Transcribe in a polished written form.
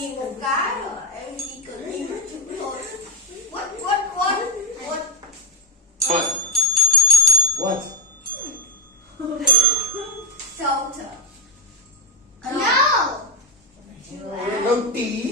nhìn một cái rồi em chỉ cần nhìn một chữ thôi. What? What? Shelter. No. Roti.